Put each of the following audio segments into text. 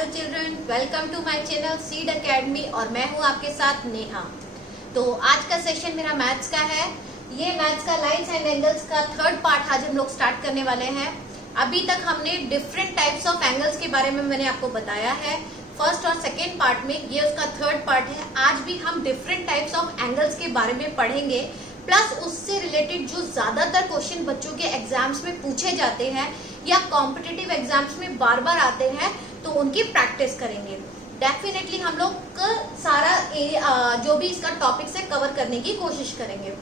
Hello children, welcome to my channel Seed Academy और मैं हूं आपके साथ नेहा। तो आज का सेशन मेरा मैथ्स का है। ये मैथ्स का लाइंस एंड एंगल्स का थर्ड पार्ट आज हम लोग स्टार्ट करने वाले हैं। अभी तक हमने डिफरेंट टाइप्स ऑफ एंगल्स के बारे में मैंने आपको बताया है फर्स्ट और सेकेंड पार्ट में, ये उसका थर्ड पार्ट है। आज भी हम डिफरेंट टाइप्स ऑफ एंगल्स के बारे में पढ़ेंगे, प्लस उससे रिलेटेड जो ज्यादातर क्वेश्चन बच्चों के एग्जाम्स में पूछे जाते हैं या कॉम्पिटिटिव एग्जाम्स में बार बार आते हैं, तो उनकी प्रैक्टिस करेंगे। डेफिनेटली हम लोग सारा जो भी इसका टॉपिक्स है कवर करने की कोशिश करेंगे।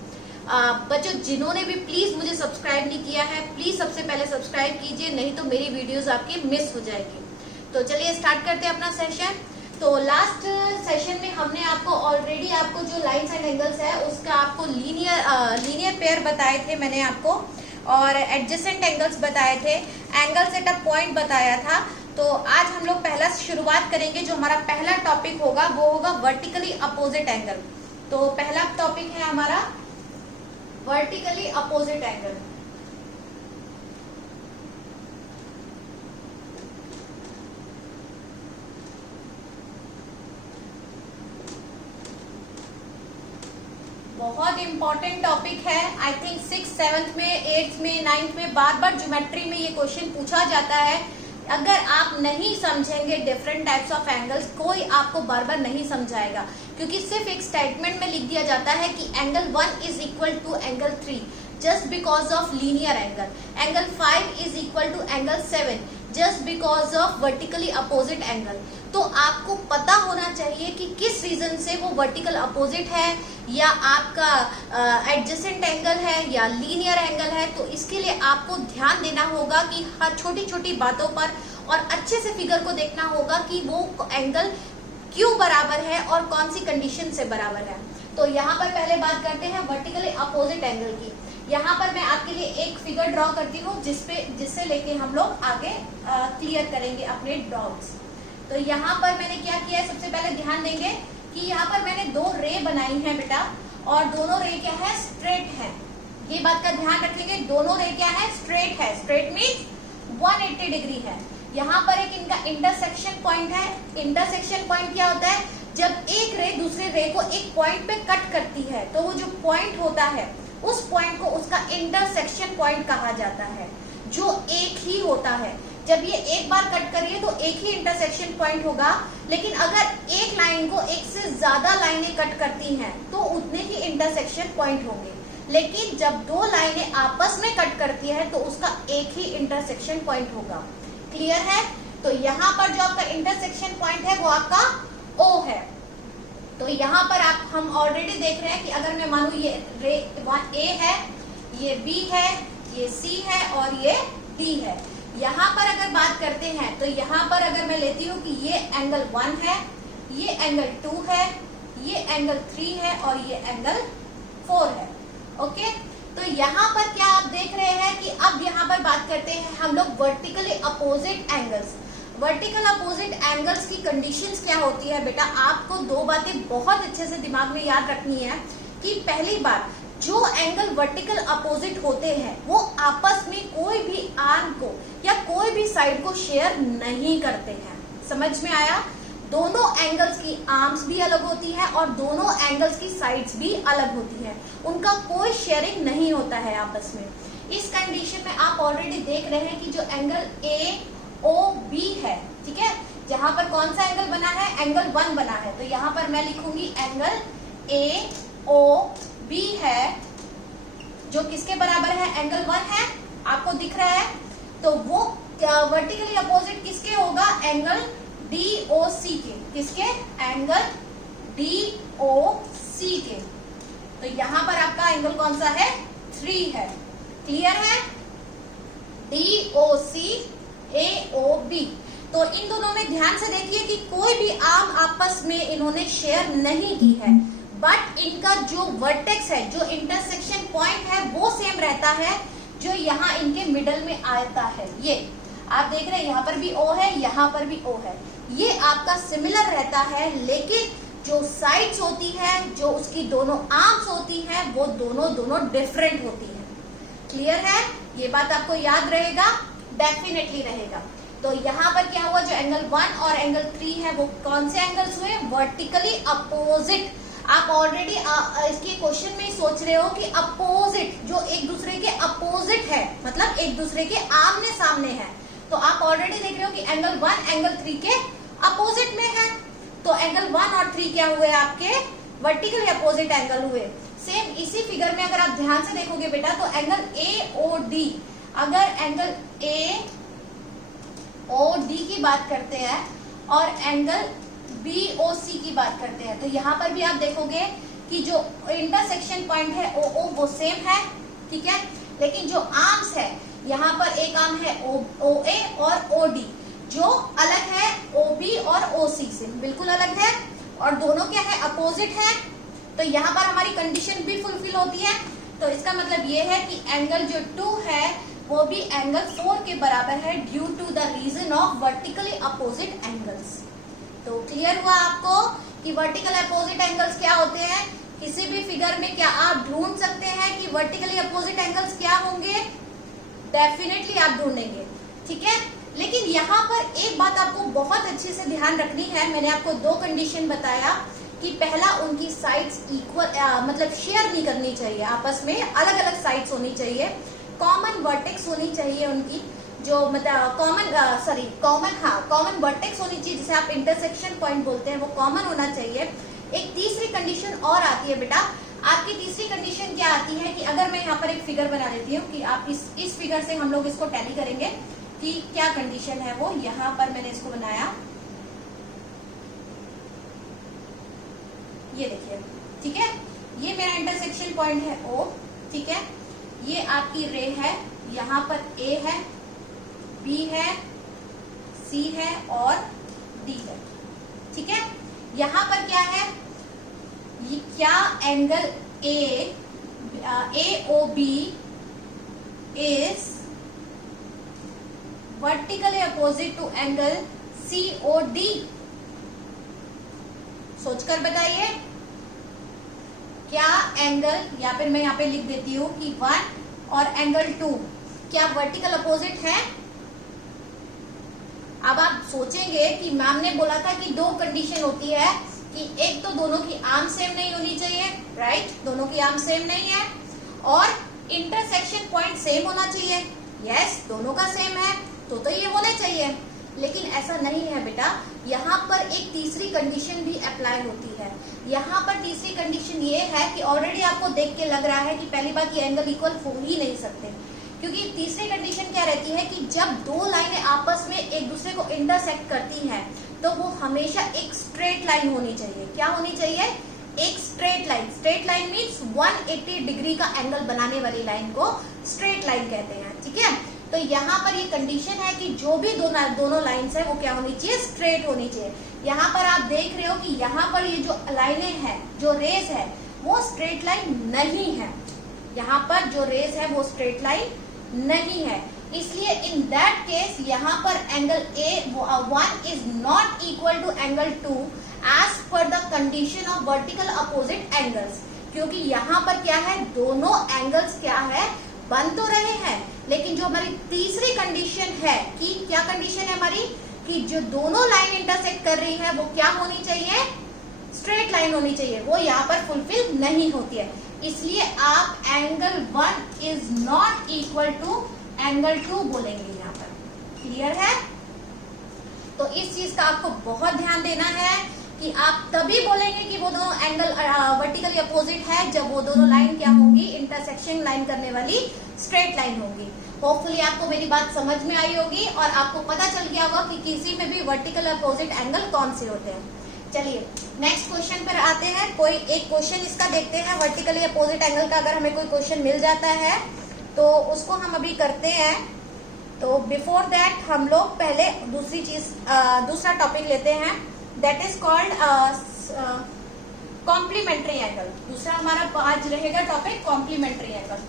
बच्चों जिन्होंने भी प्लीज मुझे सब्सक्राइब नहीं किया है, प्लीज सबसे पहले सब्सक्राइब कीजिए, नहीं तो मेरी वीडियोस आपकी मिस हो जाएगी। तो चलिए स्टार्ट करते हैं अपना सेशन। तो लास्ट सेशन में हमने आपको ऑलरेडी आपको जो लाइंस एंड एंगल्स है उसका आपको लीनियर पेयर बताए थे मैंने आपको, और एडजेसेंट एंगल्स बताए थे, एंगल सेट अ पॉइंट बताया था। तो आज हम लोग पहला शुरुआत करेंगे। जो हमारा पहला टॉपिक होगा वो होगा वर्टिकली अपोजिट एंगल। तो पहला टॉपिक है हमारा वर्टिकली अपोजिट एंगल। बहुत इंपॉर्टेंट टॉपिक है। आई थिंक 6th 7th में 8th में 9th में बार बार ज्योमेट्री में ये क्वेश्चन पूछा जाता है। अगर आप नहीं समझेंगे डिफरेंट टाइप्स ऑफ एंगल्स, कोई आपको बार बार नहीं समझाएगा, क्योंकि सिर्फ एक स्टेटमेंट में लिख दिया जाता है कि angle 1 is equal to angle 3 just because of linear angle, angle 5 is equal to angle 7 just because of vertically opposite angle. तो आपको पता होना चाहिए कि किस रीजन से वो वर्टिकल अपोजिट है, या आपका एडजेसेंट एंगल है, या लीनियर एंगल है। तो इसके लिए आपको ध्यान देना होगा कि हर छोटी छोटी बातों पर, और अच्छे से फिगर को देखना होगा कि वो एंगल क्यों बराबर है और कौन सी कंडीशन से बराबर है। तो यहाँ पर पहले बात करते हैं वर्टिकली अपोजिट एंगल की। यहाँ पर मैं आपके लिए एक फिगर ड्रॉ करती हूँ जिससे लेके हम लोग आगे क्लियर करेंगे अपने डाउट्स। तो यहाँ पर मैंने क्या किया है, सबसे पहले ध्यान देंगे कि यहाँ पर मैंने दो रे बनाई हैं बेटा, और दोनों रे क्या है, स्ट्रेट है। ये बात का ध्यान रखेंगे, दोनों रे क्या है, स्ट्रेट है। स्ट्रेट मीन्स 180 डिग्री है। यहाँ पर एक इनका इंटरसेक्शन पॉइंट है। इंटरसेक्शन पॉइंट क्या होता है, जब एक रे दूसरे रे को एक पॉइंट पे कट करती है, तो वो जो पॉइंट होता है उस पॉइंट को उसका इंटरसेक्शन पॉइंट कहा जाता है, जो एक ही होता है। जब ये एक बार कट करिए तो एक ही इंटरसेक्शन पॉइंट होगा, लेकिन अगर एक लाइन को एक से ज्यादा लाइनें कट करती हैं तो उतने ही इंटरसेक्शन पॉइंट होंगे। लेकिन जब दो लाइनें आपस में कट करती है तो उसका एक ही इंटरसेक्शन पॉइंट होगा। क्लियर है? तो यहाँ पर जो आपका इंटरसेक्शन पॉइंट है वो आपका O है। तो यहाँ पर हम ऑलरेडी देख रहे हैं कि अगर मैं मानू ये रे A है, ये B है, ये C है और ये D है। यहाँ पर अगर बात करते हैं तो यहाँ पर अगर मैं लेती हूँ कि ये एंगल 1 है, ये एंगल 2 है, ये एंगल 3 है और ये एंगल 4 है। ओके, तो यहाँ पर क्या आप देख रहे हैं कि अब यहाँ पर बात करते हैं हम लोग vertically opposite angles. Vertical opposite angles की कंडीशंस क्या होती है बेटा, आपको दो बातें बहुत अच्छे से दिमाग में याद रखनी है। कि पहली बात, जो एंगल वर्टिकल अपोजिट होते हैं वो आपस में कोई भी आर्म को या कोई भी साइड को शेयर नहीं करते हैं। समझ में आया? दोनों एंगल्स की आर्म्स भी अलग होती है और दोनों एंगल्स की साइड्स भी अलग होती है, उनका कोई शेयरिंग नहीं होता है आपस में। इस कंडीशन में आप ऑलरेडी देख रहे हैं कि जो एंगल AOB है, ठीक है, जहां पर कौन सा एंगल बना है, एंगल 1 बना है। तो यहाँ पर मैं लिखूंगी एंगल AOB है, जो किसके बराबर है, एंगल 1 है, आपको दिख रहा है। तो वो वर्टिकली अपोजिट किसके होगा, एंगल DOC के। किसके? एंगल DOC के। तो यहाँ पर आपका एंगल कौन सा है, 3 है। क्लियर है? DOC AOB। तो इन दोनों में ध्यान से देखिए कि कोई भी आर्म आपस में इन्होंने शेयर नहीं की है, बट इनका जो वर्टेक्स है, जो इंटरसेक्शन पॉइंट है वो सेम रहता है, जो यहाँ इनके मिडल में आता है। ये आप देख रहे हैं, यहाँ पर भी O है, यहाँ पर भी O है, ये आपका सिमिलर रहता है। लेकिन जो साइड्स होती है, जो उसकी दोनों आर्म्स होती हैं, वो दोनों डिफरेंट होती है। क्लियर है? ये बात आपको याद रहेगा, डेफिनेटली रहेगा। तो यहाँ पर क्या हुआ, जो एंगल 1 और एंगल 3 है वो कौन से एंगल्स हुए, वर्टिकली अपोजिट। आप ऑलरेडी इसके क्वेश्चन में ही सोच रहे हो कि अपोजिट, जो एक दूसरे के अपोजिट है, मतलब एक दूसरे के आमने सामने है। तो आप ऑलरेडी देख रहे हो कि एंगल 1 एंगल 3 के अपोजिट में है। तो एंगल 1 और 3 क्या हुए, आपके वर्टिकली अपोजिट एंगल हुए। सेम इसी फिगर में अगर आप ध्यान से देखोगे बेटा, तो एंगल AOD, अगर एंगल AOD की बात करते हैं और एंगल BOC की बात करते हैं, तो यहाँ पर भी आप देखोगे कि जो इंटरसेक्शन पॉइंट है OO वो सेम है, ठीक है। लेकिन जो आर्म्स है, यहाँ पर एक आर्म है OA और OD, जो अलग है OB और OC से, बिल्कुल अलग है, और दोनों क्या है, अपोजिट है। तो यहाँ पर हमारी कंडीशन भी फुलफिल होती है। तो इसका मतलब ये है कि एंगल जो 2 है वो भी एंगल 4 के बराबर है, due to the reason of vertically opposite angles. तो क्लियर हुआ आपको कि वर्टिकल अपोजिट एंगल्स क्या होते हैं। किसी भी फिगर में क्या आप ढूंढ सकते हैं कि वर्टिकली अपोजिट एंगल्स क्या होंगे, डेफिनेटली आप ढूंढेंगे, ठीक है। लेकिन यहाँ पर एक बात आपको बहुत अच्छे से ध्यान रखनी है। मैंने आपको 2 कंडीशन बताया कि पहला, उनकी साइड्स इक्वल, मतलब शेयर नहीं करनी चाहिए, आपस में अलग अलग साइड्स होनी चाहिए, कॉमन वर्टेक्स होनी चाहिए उनकी, जो मतलब कॉमन वर्टेक्स होनी चाहिए, जिसे आप इंटरसेक्शन पॉइंट बोलते हैं, वो कॉमन होना चाहिए। एक तीसरी कंडीशन और आती है बेटा, आपकी तीसरी कंडीशन क्या आती है कि अगर मैं यहाँ पर एक फिगर बना देती हूँ कि आप इस फिगर से हम लोग इसको टैली करेंगे कि क्या कंडीशन है वो। यहाँ पर मैंने इसको बनाया, ये देखिए, ठीक है, ये मेरा इंटरसेक्शन पॉइंट है O, ठीक है। ये आपकी रे है, यहाँ पर A है, B है, C है और D है, ठीक है। यहाँ पर क्या है, ये क्या angle AOB is vertically opposite to angle COD। सोचकर बताइए, क्या एंगल, या फिर मैं यहाँ पे लिख देती हूँ कि 1 और एंगल 2 क्या वर्टिकल अपोजिट है। अब आप सोचेंगे कि मैम ने बोला था कि 2 कंडीशन होती है, कि एक तो दोनों की आर्म सेम नहीं होनी चाहिए, राइट, दोनों की आर्म सेम नहीं है, और इंटरसेक्शन पॉइंट सेम होना चाहिए। यस, दोनों का सेम है तो ये होने चाहिए। लेकिन ऐसा नहीं है बेटा, यहाँ पर एक तीसरी कंडीशन भी अप्लाई होती है। यहाँ पर तीसरी कंडीशन ये है कि ऑलरेडी आपको देख के लग रहा है कि पहली बात, ये एंगल इक्वल हो ही नहीं सकते, क्योंकि तीसरी कंडीशन क्या रहती है कि जब 2 लाइनें आपस में एक दूसरे को इंटरसेक्ट करती हैं, तो वो हमेशा एक स्ट्रेट लाइन होनी चाहिए। क्या होनी चाहिए, एक straight line. Straight line means 180 degree का एंगल बनाने वाली लाइन को स्ट्रेट लाइन कहते हैं, ठीक है। तो यहाँ पर ये कंडीशन है कि जो भी दोनों लाइन्स है वो क्या होनी चाहिए, स्ट्रेट होनी चाहिए। यहाँ पर आप देख रहे हो कि यहाँ पर ये जो लाइनें हैं, जो रेस है, वो स्ट्रेट लाइन नहीं है। यहाँ पर जो रेस है वो स्ट्रेट लाइन नहीं है, इसलिए इन दैट केस यहाँ पर angle A1 is not equal to angle 2 as per the condition of vertical opposite angles. क्योंकि यहाँ पर क्या है, दोनों एंगल्स क्या है, बन तो रहे हैं, लेकिन जो हमारी तीसरी कंडीशन है, कि क्या कंडीशन है हमारी, कि जो दोनों लाइन इंटरसेक्ट कर रही है वो क्या होनी चाहिए, स्ट्रेट लाइन होनी चाहिए, वो यहाँ पर फुलफिल नहीं होती है। इसलिए आप angle 1 is not equal to angle 2 बोलेंगे यहाँ पर। क्लियर है। तो इस चीज का आपको बहुत ध्यान देना है कि आप तभी बोलेंगे कि वो दोनों एंगल वर्टिकली अपोजिट है, जब वो दोनों लाइन क्या होंगी, इंटरसेक्शन लाइन करने वाली स्ट्रेट लाइन होंगी। होपफुली आपको मेरी बात समझ में आई होगी और आपको पता चल गया होगा कि किसी में भी वर्टिकल अपोजिट एंगल कौन से होते हैं। चलिए नेक्स्ट क्वेश्चन पर आते हैं। कोई एक क्वेश्चन इसका देखते हैं, वर्टिकली अपोजिट एंगल का अगर हमें कोई क्वेश्चन मिल जाता है तो उसको हम अभी करते हैं। तो बिफोर दैट हम लोग पहले दूसरा टॉपिक लेते हैं, that is called complementary angle. दूसरा हमारा आज रहेगा टॉपिक कॉम्प्लीमेंट्री एंगल।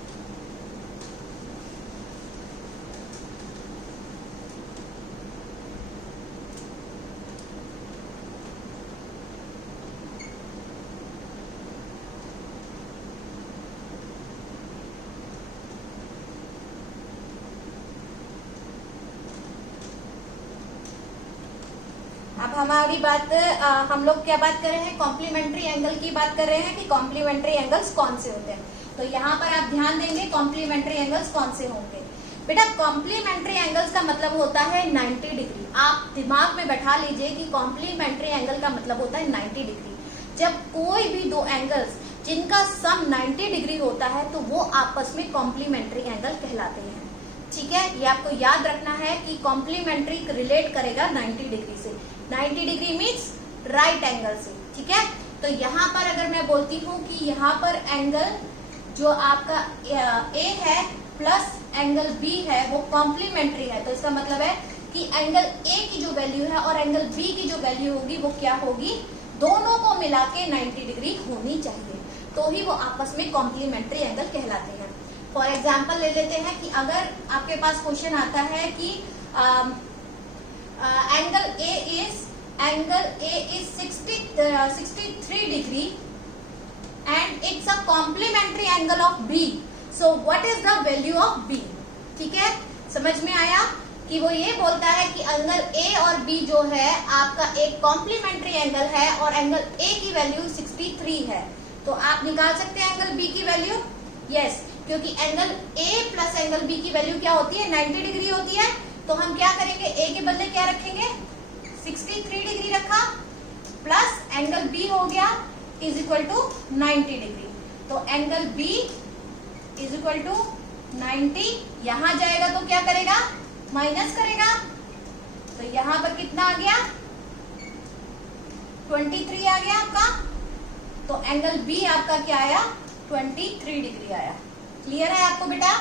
हमारी बात हम लोग क्या बात कर रहे हैं, कॉम्प्लीमेंट्री एंगल की बात कर रहे हैं कि कॉम्प्लीमेंट्री एंगल्स कौन से होते हैं। तो यहाँ पर आप ध्यान देंगे कॉम्प्लीमेंट्री एंगल्स कौन से होंगे। बेटा कॉम्प्लीमेंट्री एंगल्स का मतलब होता है 90 डिग्री। आप दिमाग में बैठा लीजिए कि कॉम्प्लीमेंट्री एंगल का मतलब होता है 90 डिग्री। जब कोई भी दो एंगल्स जिनका सम 90 डिग्री होता है तो वो आपस में कॉम्प्लीमेंट्री एंगल कहलाते हैं। ठीक है, ये आपको याद रखना है कि कॉम्प्लीमेंट्री रिलेट करेगा 90 डिग्री से। 90 डिग्री मीन्स राइट एंगल से। ठीक है, तो यहाँ पर अगर मैं बोलती हूँ कि यहाँ पर एंगल जो आपका ए है प्लस एंगल बी है वो कॉम्प्लीमेंट्री है, तो इसका मतलब है कि एंगल ए की जो वैल्यू है और एंगल बी की जो वैल्यू होगी वो क्या होगी, दोनों को मिला के 90 डिग्री होनी चाहिए, तो ही वो आपस में कॉम्प्लीमेंट्री एंगल कहलाते हैं। फॉर एग्जाम्पल ले लेते हैं कि अगर आपके पास क्वेश्चन आता है कि angle A is 63 degree and it's a complementary angle of B, so what is the value of B. ठीक है, समझ में आया कि वो ये बोलता है कि एंगल ए और बी जो है आपका एक कॉम्प्लीमेंट्री एंगल है और एंगल ए की वैल्यू 63 है, तो आप निकाल सकते हैं एंगल बी की वैल्यू। यस, क्योंकि angle A plus angle B की वैल्यू क्या होती है, 90 डिग्री होती है, तो हम क्या करेंगे, ए के बदले क्या रखेंगे, 63 डिग्री रखा, प्लस एंगल बी हो गया इज इक्वल टू 90 डिग्री, तो angle B is equal to 90, यहां जाएगा तो क्या करेगा, माइनस करेगा, तो यहां पर कितना आ गया, 23 आ गया आपका, तो एंगल बी आपका क्या आया, 23 डिग्री आया। क्लियर है आपको बेटा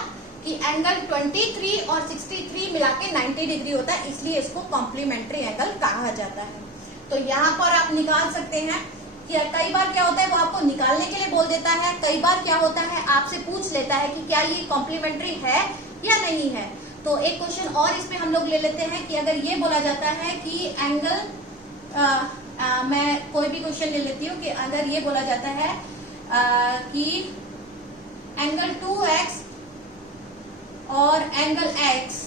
कि एंगल 23 और 63 मिला के 90 डिग्री होता है, इसलिए इसको कॉम्प्लीमेंट्री एंगल कहा जाता है। तो यहाँ पर आप निकाल सकते हैं कि कई बार क्या होता है वो आपको निकालने के लिए बोल देता है, कई बार क्या होता है आपसे पूछ लेता है कि क्या ये कॉम्प्लीमेंट्री है या नहीं है। तो एक क्वेश्चन और इसमें हम लोग ले लेते हैं कि अगर ये बोला जाता है कि एंगल मैं कोई भी क्वेश्चन ले लेती हूँ कि अगर ये बोला जाता है कि एंगल 2x और एंगल x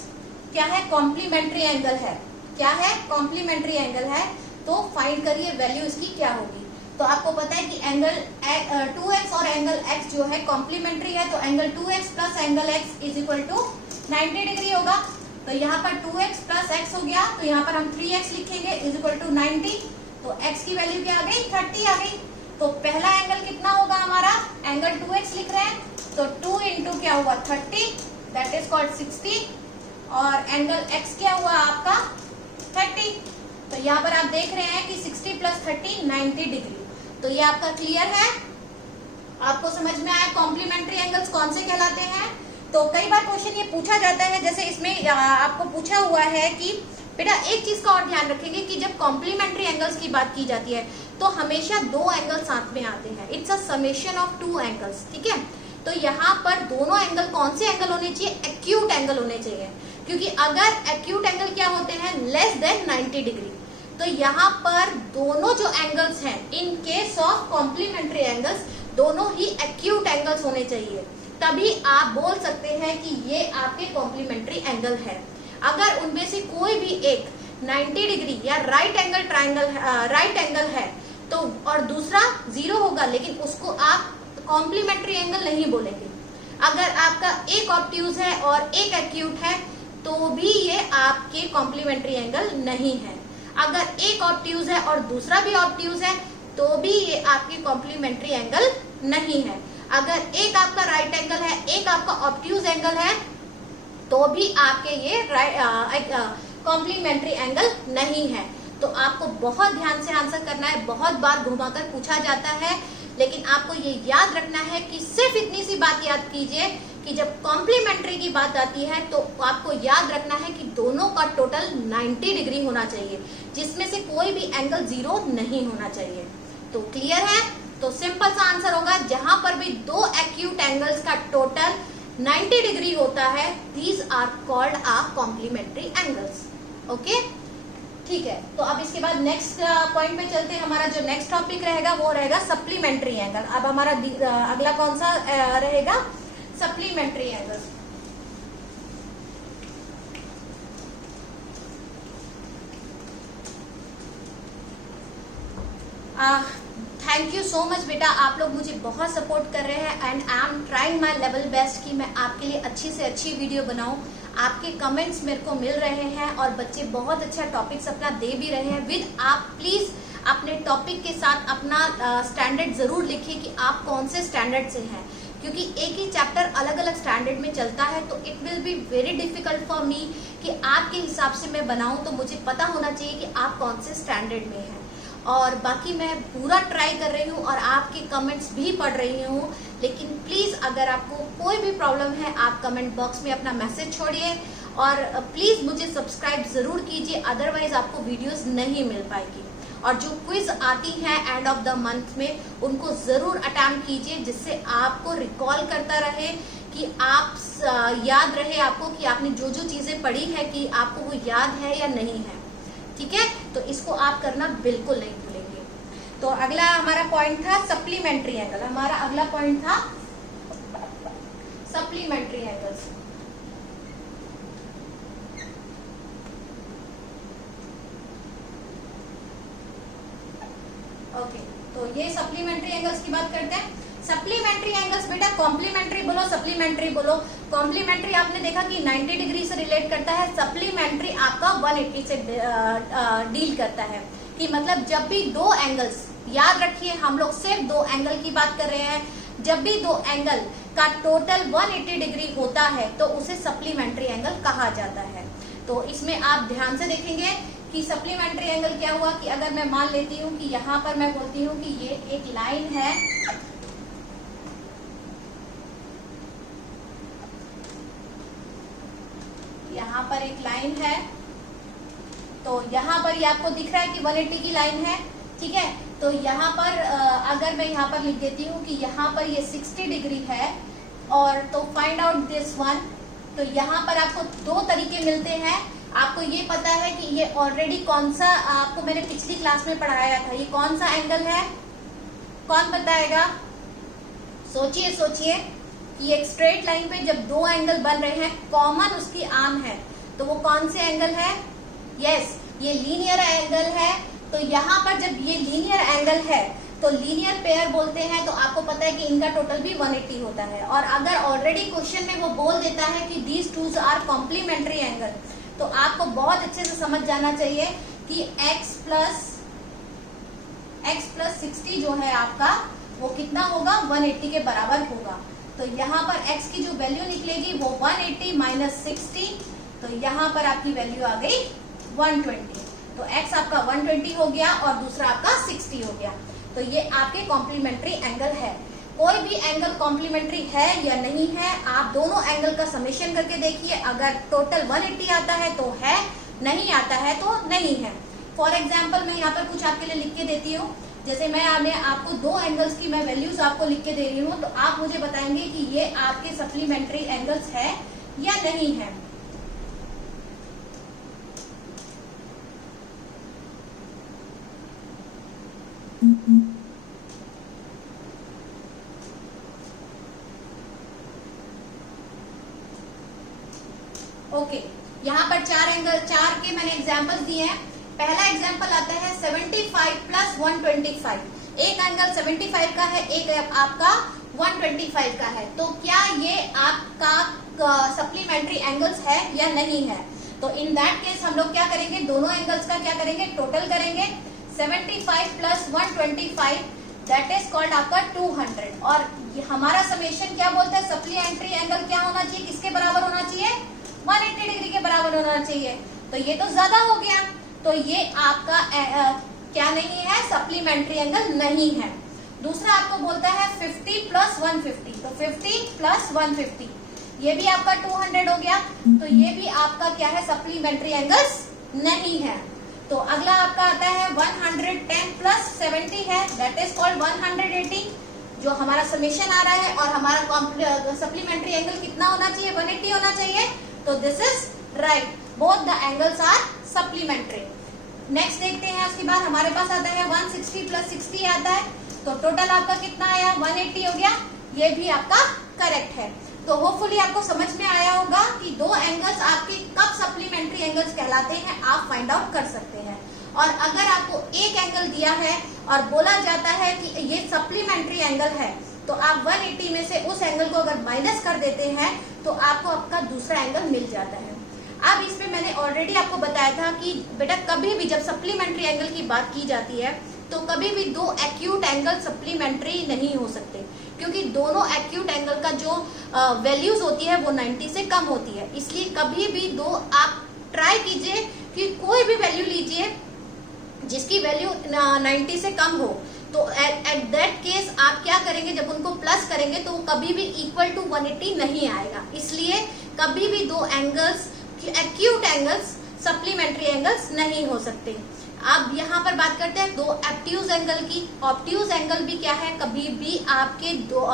क्या है, कॉम्प्लीमेंट्री एंगल है, क्या है, कॉम्प्लीमेंट्री एंगल है, तो फाइंड करिए वैल्यू इसकी क्या होगी। तो आपको पता है कि एंगल 2x और एंगल x जो है कॉम्प्लीमेंट्री है, तो angle 2x plus angle x is equal to 90 degree होगा, तो यहाँ पर 2x प्लस x हो गया, तो यहाँ पर हम 3x लिखेंगे इज इक्वल टू 90, तो x की वैल्यू क्या आ गई, 30 आ गई। तो पहला एंगल कितना होगा हमारा, एंगल 2x लिख रहे हैं, तो 2 इंटू क्या हुआ 30, दैट इज कॉल्ड 60, और एंगल x क्या हुआ आपका 30, तो यहाँ पर आप देख रहे हैं कि 60 प्लस 30 90 डिग्री। तो ये आपका क्लियर है, आपको समझ में आया कॉम्प्लीमेंट्री एंगल्स कौन से कहलाते हैं। तो कई बार क्वेश्चन ये पूछा जाता है, जैसे इसमें आपको पूछा हुआ है कि बेटा एक चीज का और ध्यान रखेंगे कि जब कॉम्प्लीमेंट्री एंगल्स की बात की जाती है तो हमेशा दो एंगल साथ में आते हैं, it's a summation of two angles. ठीक है, तो यहाँ पर दोनों एंगल कौन से एंगल होने चाहिए, एक्यूट एंगल होने चाहिए, क्योंकि अगर एक्यूट एंगल क्या होते हैं, लेस देन 90 डिग्री, तो यहाँ पर दोनों जो एंगल्स हैं in case of complementary angles दोनों ही एक्यूट एंगल्स होने चाहिए, तभी आप बोल सकते हैं कि ये आपके कॉम्प्लीमेंट्री एंगल है। अगर उनमें से कोई भी एक 90 डिग्री या राइट एंगल है तो और दूसरा 0 होगा, लेकिन उसको आप कॉम्प्लीमेंट्री एंगल नहीं बोलेंगे। अगर आपका एक ऑब्ट्यूज है और एक एक्यूट है तो भी ये आपके कॉम्प्लीमेंट्री एंगल नहीं है। अगर एक ऑब्ट्यूज है और दूसरा भी ऑब्ट्यूज है तो भी ये आपके कॉम्प्लीमेंट्री एंगल नहीं है। अगर एक आपका राइट एंगल है, एक आपका ऑब्ट्यूज एंगल है, तो भी आपके ये कॉम्प्लीमेंट्री एंगल नहीं है। तो आपको बहुत ध्यान से आंसर करना है, बहुत बार घुमाकर पूछा जाता है, लेकिन आपको ये याद रखना है कि सिर्फ इतनी सी बात याद कीजिए कि जब कॉम्प्लीमेंट्री की बात आती है तो आपको याद रखना है कि दोनों का टोटल 90 डिग्री होना चाहिए, जिसमें से कोई भी एंगल 0 नहीं होना चाहिए। तो क्लियर है, तो सिंपल सा आंसर होगा, जहां पर भी दो एक्यूट एंगल्स का टोटल 90 डिग्री होता है, these are called a complementary angles. Okay, ठीक है। तो अब इसके बाद नेक्स्ट पॉइंट पे चलते हैं। हमारा जो नेक्स्ट टॉपिक रहेगा वो रहेगा सप्लीमेंट्री एंगल। अब हमारा अगला कौन सा रहेगा, supplementary angle. Thank you so much बेटा, आप लोग मुझे बहुत सपोर्ट कर रहे हैं and I am trying my level best कि मैं आपके लिए अच्छी से अच्छी वीडियो बनाऊं। आपके कमेंट्स मेरे को मिल रहे हैं और बच्चे बहुत अच्छा टॉपिक्स अपना दे भी रहे हैं। विद आप प्लीज अपने टॉपिक के साथ अपना स्टैंडर्ड जरूर लिखिए कि आप कौन से स्टैंडर्ड से हैं, क्योंकि एक ही चैप्टर अलग अलग स्टैंडर्ड में चलता है तो it will be very difficult for me कि आपके हिसाब से मैं बनाऊं। तो मुझे पता होना चाहिए कि आप कौन से स्टैंडर्ड में हैं। और बाकी मैं पूरा ट्राई कर रही हूँ और आपके कमेंट्स भी पढ़ रही हूँ, लेकिन प्लीज अगर आपको कोई भी प्रॉब्लम है आप कमेंट बॉक्स में अपना मैसेज छोड़िए और प्लीज मुझे सब्सक्राइब जरूर कीजिए, अदरवाइज आपको वीडियोस नहीं मिल पाएगी। और जो क्विज आती हैं एंड ऑफ द मंथ में उनको जरूर अटेम्प्ट कीजिए, जिससे आपको रिकॉल करता रहे कि आप याद रहे आपको कि आपने जो जो चीजें पढ़ी है कि आपको वो याद है या नहीं है। ठीक है, तो इसको आप करना बिल्कुल नहीं भूलेंगे। तो अगला हमारा पॉइंट था सप्लीमेंट्री एंगल। हमारा अगला पॉइंट था सप्लीमेंट्री एंगल्स। ओके, तो ये सप्लीमेंट्री एंगल्स की बात करते हैं। सप्लीमेंट्री एंगल्स बेटा कॉम्प्लीमेंट्री बोलो सप्लीमेंट्री बोलो। कॉम्प्लीमेंट्री आपने देखा कि 90 डिग्री से रिलेट करता है, सप्लीमेंट्री आपका 180 से डील करता है। कि मतलब जब भी दो एंगल्स, याद रखिए हम लोग सिर्फ दो एंगल की बात कर रहे हैं, जब भी दो एंगल का टोटल 180 डिग्री होता है तो उसे सप्लीमेंट्री एंगल कहा जाता है। तो इसमें आप ध्यान से देखेंगे कि सप्लीमेंट्री एंगल क्या हुआ कि अगर मैं मान लेती हूँ कि यहाँ पर मैं बोलती हूँ कि ये एक लाइन है, यहाँ पर एक लाइन है, तो यहाँ पर ये आपको दिख रहा है कि 180 की लाइन है। ठीक है, तो यहाँ पर अगर मैं यहाँ पर लिख देती हूँ कि यहाँ पर ये 60 डिग्री है और तो फाइंड आउट दिस वन। तो यहाँ पर आपको दो तरीके मिलते हैं। आपको ये पता है कि ये ऑलरेडी कौन सा, आपको मैंने पिछली क्लास में पढ़ाया था, ये कौन सा एंगल है, कौन बताएगा? सोचिए सोचिए कि एक स्ट्रेट लाइन पे जब दो एंगल बन रहे हैं, कॉमन उसकी आर्म है, तो वो कौन से एंगल है? यस, ये लीनियर एंगल है। तो यहाँ पर जब ये लीनियर एंगल है तो लीनियर पेयर बोलते हैं। तो आपको पता है कि इनका टोटल भी 180 होता है। और अगर ऑलरेडी क्वेश्चन में वो बोल देता है कि these twos are complementary angle, तो आपको बहुत अच्छे से समझ जाना चाहिए कि x प्लस 60 जो है आपका वो कितना होगा? 180 के बराबर होगा। तो यहाँ पर x की जो वैल्यू निकलेगी वो 180 माइनस 60, तो यहाँ पर आपकी वैल्यू आ गई 120। तो x आपका 120 हो गया और दूसरा आपका 60 हो गया। तो ये आपके कॉम्प्लीमेंट्री एंगल है। कोई भी एंगल कॉम्प्लीमेंट्री है या नहीं है, आप दोनों एंगल का समेशन करके देखिए। अगर टोटल 180 आता है तो है, नहीं आता है तो नहीं है। फॉर एग्जाम्पल मैं यहाँ पर कुछ आपके लिए लिख के देती हूँ। जैसे मैं आपको दो एंगल्स की मैं वैल्यूज आपको लिख के दे रही हूँ, तो आप मुझे बताएंगे कि ये आपके सप्लीमेंट्री एंगल्स है या नहीं है। ओके, यहाँ पर चार के मैंने एग्जाम्पल्स दिए हैं। पहला एग्जाम्पल आता है 75 प्लस 125। एक एंगल 75 का है, एक आपका 125 का है। तो क्या ये आपका सप्लीमेंट्री एंगल्स है या नहीं है? तो इन दैट केस हम लोग क्या करेंगे, दोनों एंगल्स का क्या करेंगे, टोटल करेंगे। 75 प्लस 125 दैट इज कॉल्ड आपका 200। और हमारा समेशन क्या बोलता है, सप्लीमेंट्री एंगल क्या होना चाहिए, किसके बराबर होना चाहिए? 180 डिग्री के बराबर होना चाहिए। तो ये तो ज्यादा हो गया, तो ये आपका क्या नहीं है, सप्लीमेंट्री एंगल नहीं है। दूसरा आपको बोलता है 50 प्लस 150। तो 50 प्लस 150 ये भी आपका 200 हो गया। तो ये भी आपका क्या है, सप्लीमेंट्री एंगल्स नहीं है। तो अगला आपका आता है 110 प्लस 70 है, दैट इज कॉल्ड 180, जो हमारा समेशन आ रहा है। और हमारा सप्लीमेंट्री एंगल कितना होना चाहिए, 180 होना चाहिए। तो this is right, both the angles are supplementary. Next देखते हैं, उसके बाद हमारे पास आता है 160 प्लस 60 आता है। तो टोटल आपका कितना आया, 180 हो गया। ये भी आपका करेक्ट है। तो होपफुली आपको समझ में आया होगा कि दो एंगल्स आपके कब सप्लीमेंट्री एंगल्स कहलाते हैं, आप फाइंड आउट कर सकते हैं। और अगर आपको एक एंगल दिया है और बोला जाता है कि ये सप्लीमेंट्री एंगल है, तो आप 180 में से उस एंगल को अगर माइनस कर देते हैं तो आपको आपका दूसरा एंगल मिल जाता है। अब इसमें मैंने ऑलरेडी आपको बताया था कि बेटा कभी भी जब सप्लीमेंट्री एंगल की बात की जाती है तो कभी भी दो एक्यूट एंगल सप्लीमेंट्री नहीं हो सकते, क्योंकि दोनों एक्यूट एंगल का जो वैल्यूज होती है वो 90 से कम होती है। इसलिए कभी भी दो आप ट्राई कीजिए कि कोई भी वैल्यू लीजिए जिसकी वैल्यू 90 से कम हो, तो एट दैट केस आप क्या करेंगे, जब उनको प्लस करेंगे तो वो कभी भी इक्वल टू 180 नहीं आएगा। इसलिए कभी भी दो angles acute angles supplementary angles नहीं हो सकते। अब यहाँ पर बात करते हैं दो ऑब्ट्यूज एंगल की। ऑब्ट्यूज एंगल भी क्या है, कभी भी आपके दो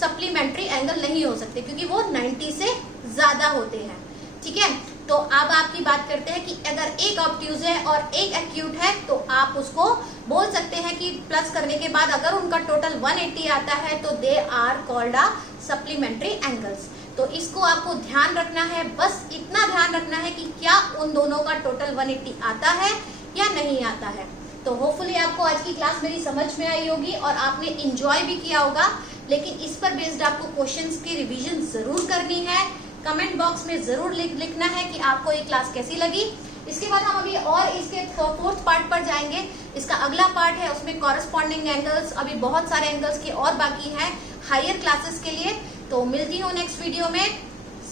सप्लीमेंट्री एंगल नहीं हो सकते, क्योंकि वो 90 से ज्यादा होते हैं। ठीक है, तो अब आपकी बात करते हैं कि अगर एक ऑब्ट्यूज है और एक एक्यूट है तो आप उसको बोल सकते हैं कि प्लस करने के बाद अगर उनका टोटल 180 आता है तो they are called a supplementary angles. तो इसको आपको ध्यान रखना है, बस इतना ध्यान रखना है कि क्या उन दोनों का टोटल 180 आता है या नहीं आता है। तो होपफुली आपको आज की क्लास मेरी समझ में आई होगी और आपने इंजॉय भी किया होगा। लेकिन इस पर बेस्ड आपको क्वेश्चंस की रिवीजन जरूर करनी है। कमेंट बॉक्स में जरूर लिखना है कि आपको ये क्लास कैसी लगी। इसके बाद हम अभी और इसके फोर्थ पार्ट पर जाएंगे। इसका अगला पार्ट है, उसमें कॉरेस्पॉन्डिंग एंगल्स, अभी बहुत सारे एंगल्स के और बाकी हैं हायर क्लासेस के लिए। तो मिलती हूँ नेक्स्ट वीडियो में।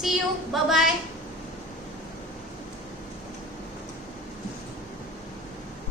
सी यू, बाय बाय।